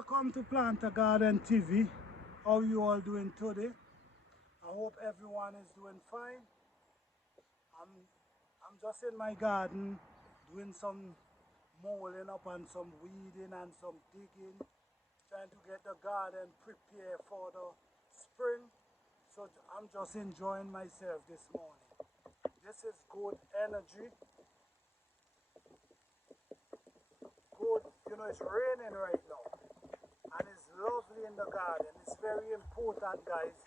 Welcome to Plant a Garden TV. How you all doing today? I hope everyone is doing fine. I'm just in my garden doing some mowing up and some weeding and some digging, trying to get the garden prepared for the spring. So I'm just enjoying myself this morning. This is good energy. Good, it's raining right now and it's lovely in the garden. It's very important, guys.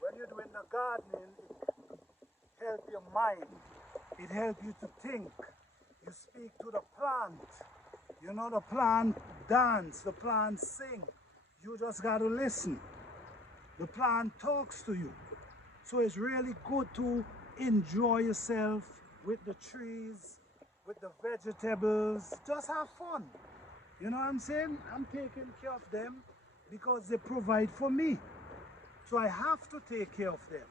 When you're doing the gardening, it helps your mind. It helps you to think. You speak to the plant. The plant dance, the plant sing. You just got to listen. The plant talks to you. So it's really good to enjoy yourself with the trees, with the vegetables. Just have fun. You know what I'm saying? I'm taking care of them because they provide for me. So I have to take care of them.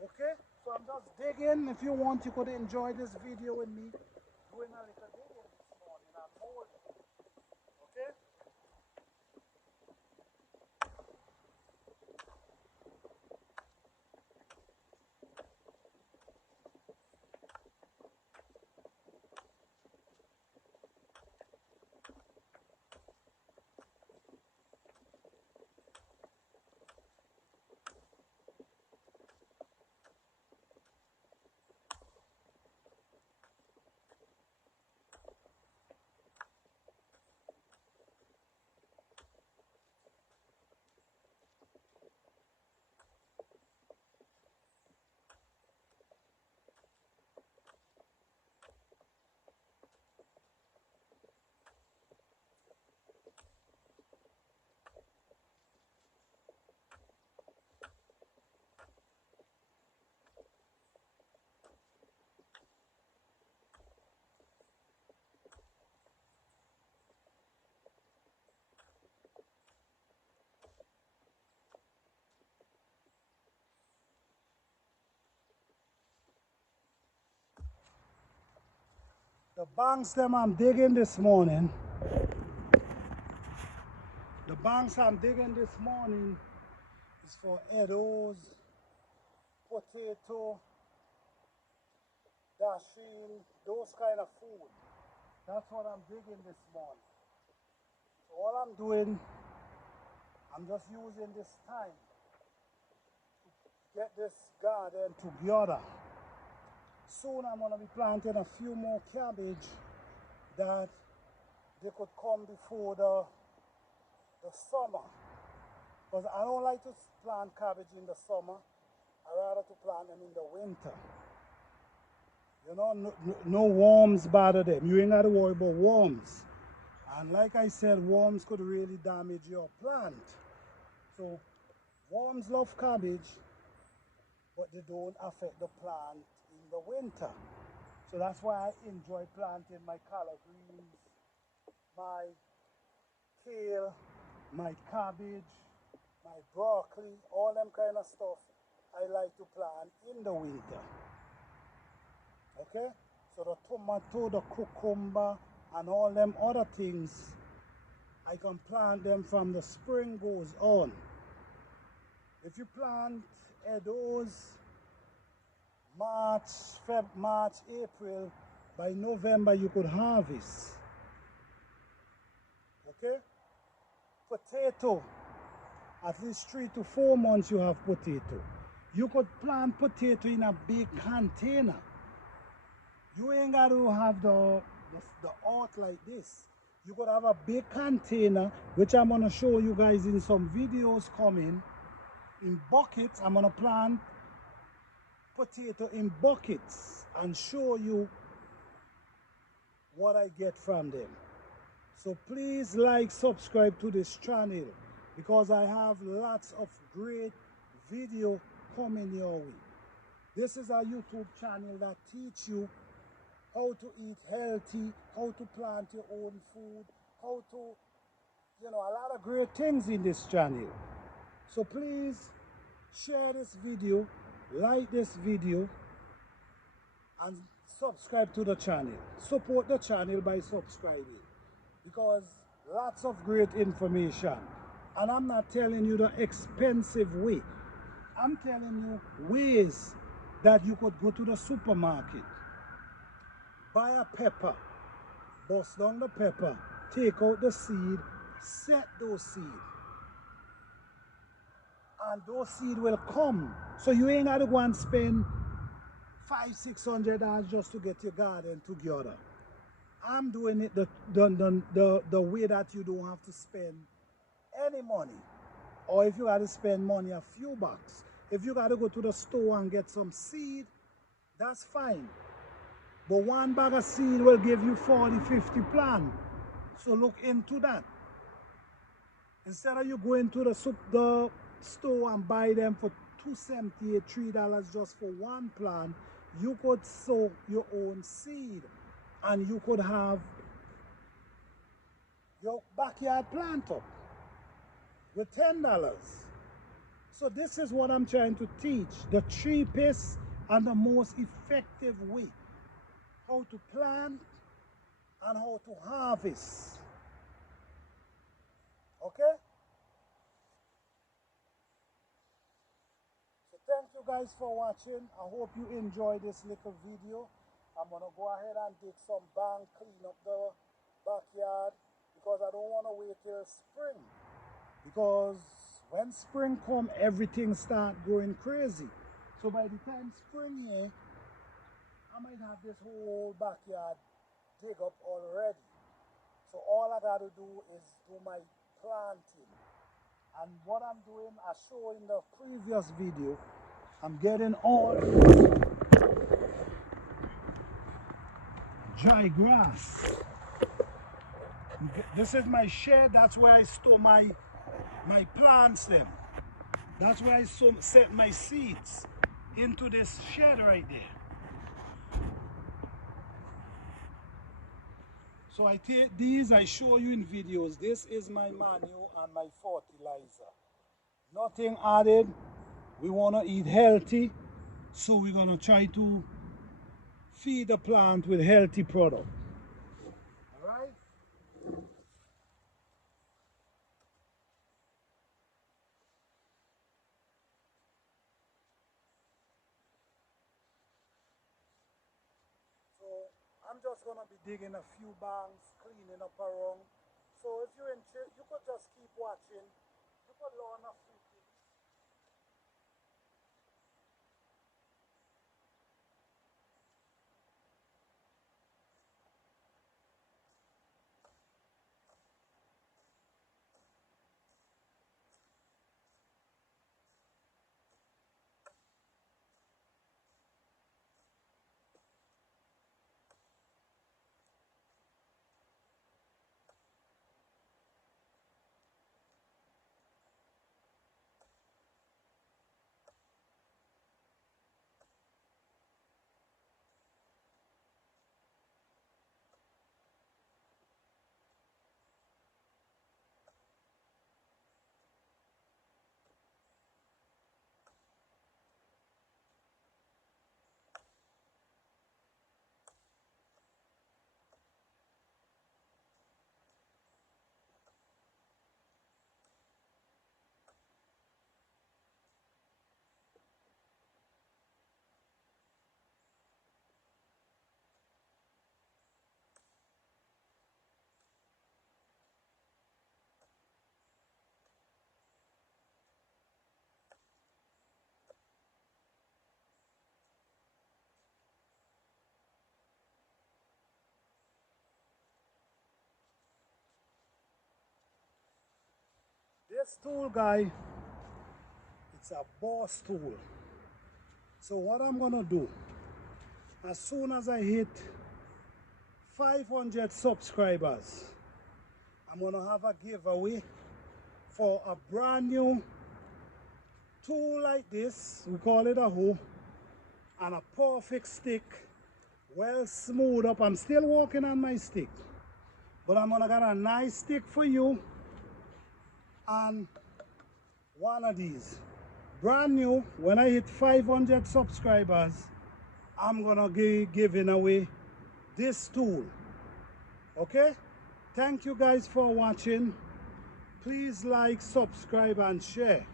Okay? So I'm just digging. If you want, you could enjoy this video with me doing a little digging this morning. I'm mowing. Okay? The banks them I'm digging this morning. The banks I'm digging this morning is for edos, potato, dasheen, those kind of food. That's what I'm digging this morning. So all I'm doing, I'm just using this time to get this garden together. Soon I'm going to be planting a few more cabbage that they could come before the summer. Because I don't like to plant cabbage in the summer. I rather to plant them in the winter. No worms bother them. You ain't got to worry about worms. And like I said, worms could really damage your plant. So worms love cabbage, but they don't affect the plant in the winter. So that's why I enjoy planting my collard greens, my kale, my cabbage, my broccoli, all them kind of stuff I like to plant in the winter. Okay? So the tomato, the cucumber, and all them other things, I can plant them from the spring goes on. If you plant those March, April, by November you could harvest. Okay? Potato, at least 3 to 4 months you have potato. You could plant potato in a big container. You ain't got to have the earth like this. You could have a big container, which I'm going to show you guys in some videos coming. In buckets, I'm going to plant potato in buckets and show you what I get from them. So please subscribe to this channel because I have lots of great video coming your way. This is a YouTube channel that teach you how to eat healthy, how to plant your own food, how to, a lot of great things in this channel. So please share this video, like this video, and subscribe to the channel. Support the channel by subscribing, because Lots of great information. And I'm not telling you the expensive way. I'm telling you ways that you could go to the supermarket, buy a pepper, bust down the pepper, take out the seed, set those seeds. And those seeds will come. So you ain't got to go and spend $500-600 just to get your garden together. I'm doing it the way that you don't have to spend any money. Or if you got to spend money, a few bucks. If you got to go to the store and get some seed, that's fine. But one bag of seed will give you 40-50 plants. So look into that. Instead of you going to the store and buy them for $2.78, $3 just for one plant, you could sow your own seed and you could have your backyard plant up with $10. So this is what I'm trying to teach, the cheapest and the most effective way how to plant and how to harvest. Okay? So thank you guys for watching. I hope you enjoy this little video. I'm gonna go ahead and dig some bank, clean up the backyard because I don't want to wait till spring. Because when spring come, everything start going crazy. So by the time spring here, I might have this whole backyard dig up already. So all I gotta do is do my planting. And what I'm doing, I showed in the previous video, I'm getting all dry grass. This is my shed, that's where I store my plants them. That's where I set my seeds into this shed right there. So I take these, I show you in videos. This is my manure and my fertilizer. Nothing added. We want to eat healthy, so we're going to try to feed the plant with healthy product. All right? So I'm just going to be digging a few banks, cleaning up around. So if you're interested, you could just keep watching. You could learn a few things. This tool, guy, it's a boss tool. So what I'm gonna do, as soon as I hit 500 subscribers, I'm gonna have a giveaway for a brand new tool like this. We call it a hoe, and a perfect stick, well smooth up. I'm still working on my stick, but I'm gonna get a nice stick for you, and one of these brand new. When I hit 500 subscribers, I'm gonna be giving away this tool. Okay, Thank you guys for watching. Please like, subscribe and share.